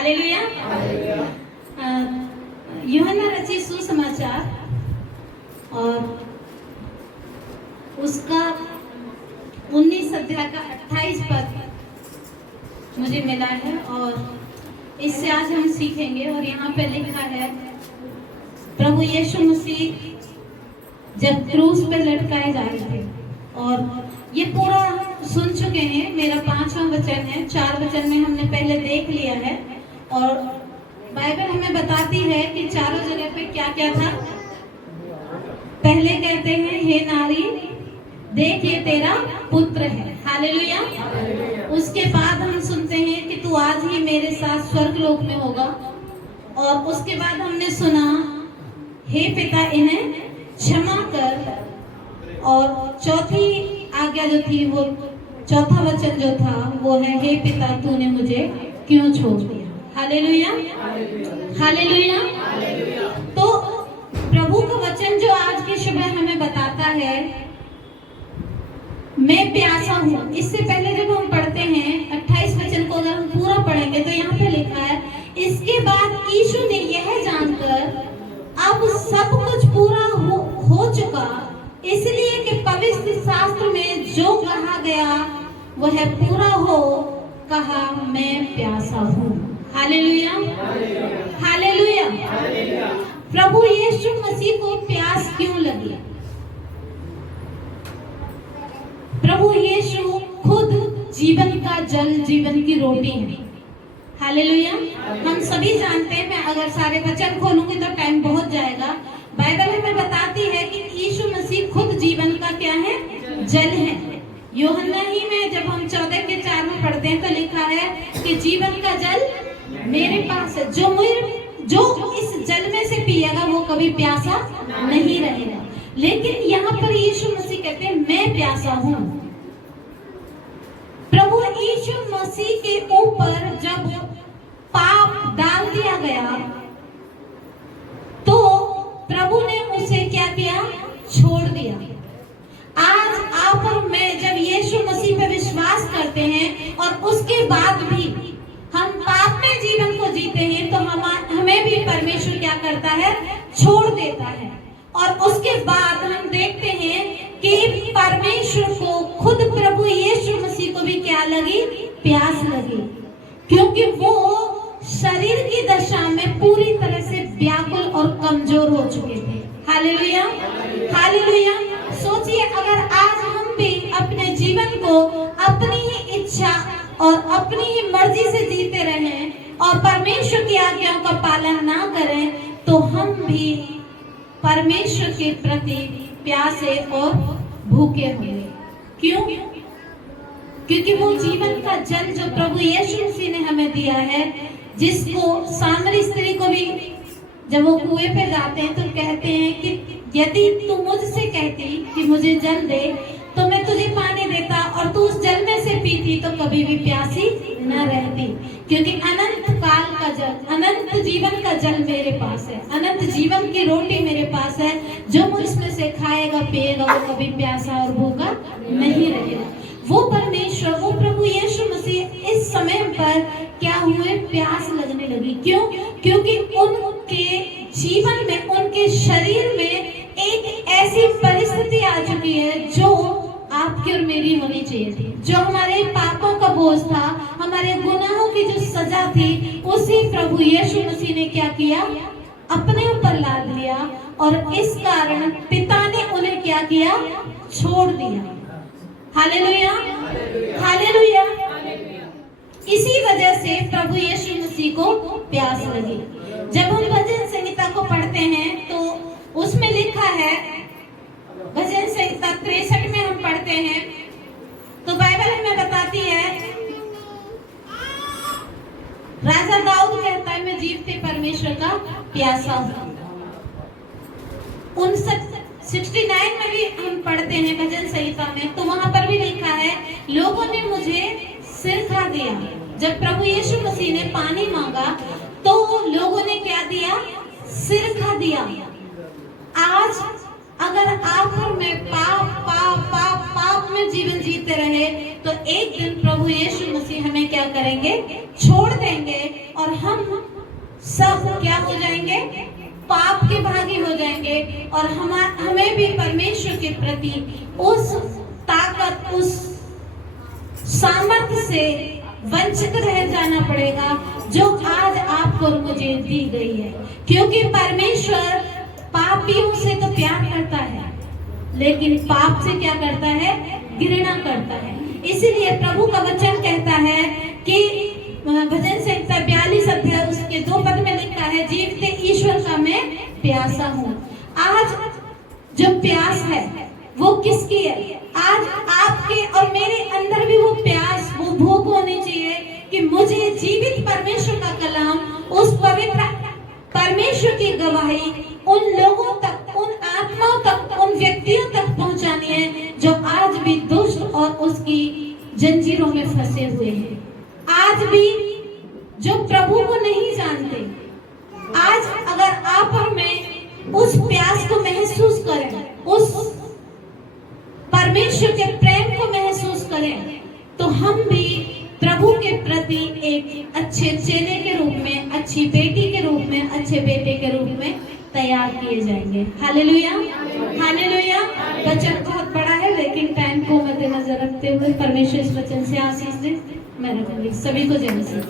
Hallelujah. यूहन्ना रचित सुसमाचार और उसका 19 अध्याय का 28 पद मुझे मिला है और इससे आज हम सीखेंगे। और यहाँ पे लिखा है, प्रभु यीशु मसीह जब क्रूस पे लटकाए जा रहे थे, और ये पूरा सुन चुके हैं। मेरा 5वां वचन है, 4 वचन में हमने पहले देख लिया है। और बाइबल हमें बताती है कि चारों जगह पे क्या क्या था। पहले कहते हैं, हे नारी देख ये तेरा पुत्र है। हालेलुया। उसके बाद हम सुनते हैं कि तू आज ही मेरे साथ स्वर्गलोक में होगा। और उसके बाद हमने सुना, हे पिता इन्हें क्षमा कर। और चौथी आज्ञा जो थी, वो चौथा वचन जो था वो है, हे पिता तूने मुझे क्यों छोड़ दिया। Hallelujah, hallelujah. तो प्रभु का वचन जो आज की सुबह हमें बताता है, मैं प्यासा हूँ। इससे पहले जब हम पढ़ते हैं 28 वचन को, अगर हम पूरा पढ़ेंगे तो यहाँ पे लिखा है, इसके बाद यीशु ने यह जानकर अब सब कुछ पूरा हो चुका, इसलिए कि पवित्र शास्त्र में जो कहा गया वह पूरा हो, कहा मैं प्यासा हूँ। Hallelujah, hallelujah. प्रभु यीशु मसीह को प्यास क्यों लगी? प्रभु यीशु खुद जीवन का जल, जीवन की रोटी है। हालेलुया। हम सभी जानते हैं, मैं अगर सारे वचन खोलूंगी तो टाइम बहुत जाएगा। बाइबल हमें बताती है कि यीशु मसीह खुद जीवन का क्या है? जल है। यूहन्ना ही में जब हम 14 के 4 में पढ़ते हैं तो लिखा है कि जीवन का जल मेरे पास है, जो इस जल में से पिएगा वो कभी प्यासा नहीं रहेगा। लेकिन यहाँ पर यीशु मसीह कहते हैं, मैं प्यासा हूँ। प्रभु यीशु मसीह के ऊपर जब पाप डाल दिया गया तो प्रभु ने उसे क्या किया? छोड़ दिया। आज आप और मैं जब यीशु मसीह पर विश्वास करते हैं और उसके बाद भी हम पाप में जीवन को जीते हैं, तो हमें भी परमेश्वर क्या करता है? छोड़ देता है। और उसके बाद हम देखते हैं कि परमेश्वर को खुद प्रभु यीशु मसीह को भी क्या लगी? प्यास लगी, क्योंकि वो शरीर की दशा में पूरी तरह से व्याकुल और कमजोर हो चुके थे। Hallelujah, hallelujah. सोचिए, अगर आज हम भी अपने जीवन को अपनी ही इच्छा और अपनी ही मर्जी से जीते रहें और परमेश्वर की आज्ञाओं का पालन ना करें, तो हम भी परमेश्वर के प्रति प्यासे और भूखे होंगे। क्यों? क्योंकि वो जीवन का जल जो प्रभु यीशु मसीह ने हमें दिया है, जिसको सामरी स्त्री को भी जब वो कुएं पे जाते हैं तो कहते हैं कि यदि तू मुझसे कहती कि मुझे जल दे तो मैं तुझे पानी देता और तू उस जल में से पीती तो कभी भी प्यासी न रहती, क्योंकि अनंत काल का जल, अनंत जीवन का जल मेरे पास है, अनंत जीवन की रोटी मेरे पास है। जो मुझमें से खाएगा पिएगा वो कभी प्यासा और भूखा नहीं रहेगा। वो परमेश्वर, वो प्रभु यीशु मसीह इस समय पर क्या हुए? प्यास लगने लगी। क्यों? क्योंकि उनके जीवन में, उनके शरीर में एक ऐसी परिस्थिति आ चुकी है जो आपकी और मेरी होनी चाहिए थी। जो हमारे पापों का बोझ था, हमारे गुनाहों की जो सजा थी, उसी प्रभु यीशु मसीह ने क्या किया? अपने ऊपर लाद लिया। और इस कारण पिता ने उन्हें क्या किया? छोड़ दिया। Hallelujah, hallelujah. इसी वजह से प्रभु यीशु मसीह को प्यास लगी। जब हम भजन संहिता को पढ़ते हैं तो उसमें लिखा है, भजन संहिता 63 में हम पढ़ते हैं तो बाइबल हमें बताती है, राजा दाऊद कहता है, मैं जीवते परमेश्वर का प्यासा हूँ। 69 में भी हम पढ़ते हैं भजन संहिता में, तो वहां पर भी लिखा है, लोगों ने मुझे सिर खा दिया। जब प्रभु यीशु मसीह ने पानी मांगा तो लोगों ने क्या दिया? सिर खा दिया। आज अगर आप और मैं पाप में जीवन जीते रहे तो एक दिन प्रभु यीशु मसीह हमें क्या करेंगे? छोड़ देंगे और हम सब क्या हो जाएंगे, पाप के भागी हो जाएंगे और हमें भी परमेश्वर के प्रति उस ताकत, उस सामर्थ्य से वंचित रह जाना पड़ेगा जो आज आपको और मुझे दी गई है। क्योंकि परमेश्वर पापियों से तो प्यार करता है, लेकिन पाप से क्या करता है, घृणा करता है। इसीलिए प्रभु का वचन कहता है कि भजन संहिता 42 अध्याय उसके 2 पद में लिखा है, जीवते ईश्वर का मैं प्यासा हूँ। आज जो प्यास है वो किसकी है? आज आपके और मेरे अंदर भी वो प्यास, वो भूख होनी चाहिए कि मुझे जीवित परमेश्वर का कलाम, उस पवित्र परमेश्वर की गवाही उन लोगों तक, उन आत्माओं तक, उन व्यक्तियों तक पहुंचानी है जो आज भी दुष्ट और उसकी जंजीरों में फंसे हुए हैं, आज भी जो प्रभु को नहीं जानते। आज अगर आप और मैं उस प्यास को महसूस करें, उस परमेश्वर के प्रेम को महसूस करें, तो हम भी प्रभु के प्रति एक अच्छे चेले के रूप में, अच्छी बेटी के रूप में, अच्छे बेटे के रूप में तैयार किए जाएंगे। Hallelujah, hallelujah. वचन बहुत बड़ा है, लेकिन टाइम को मद्देनजर रखते हुए परमेश्वर इस वचन से आशीष दे। मैं रखूंगी। सभी को जय मसीह।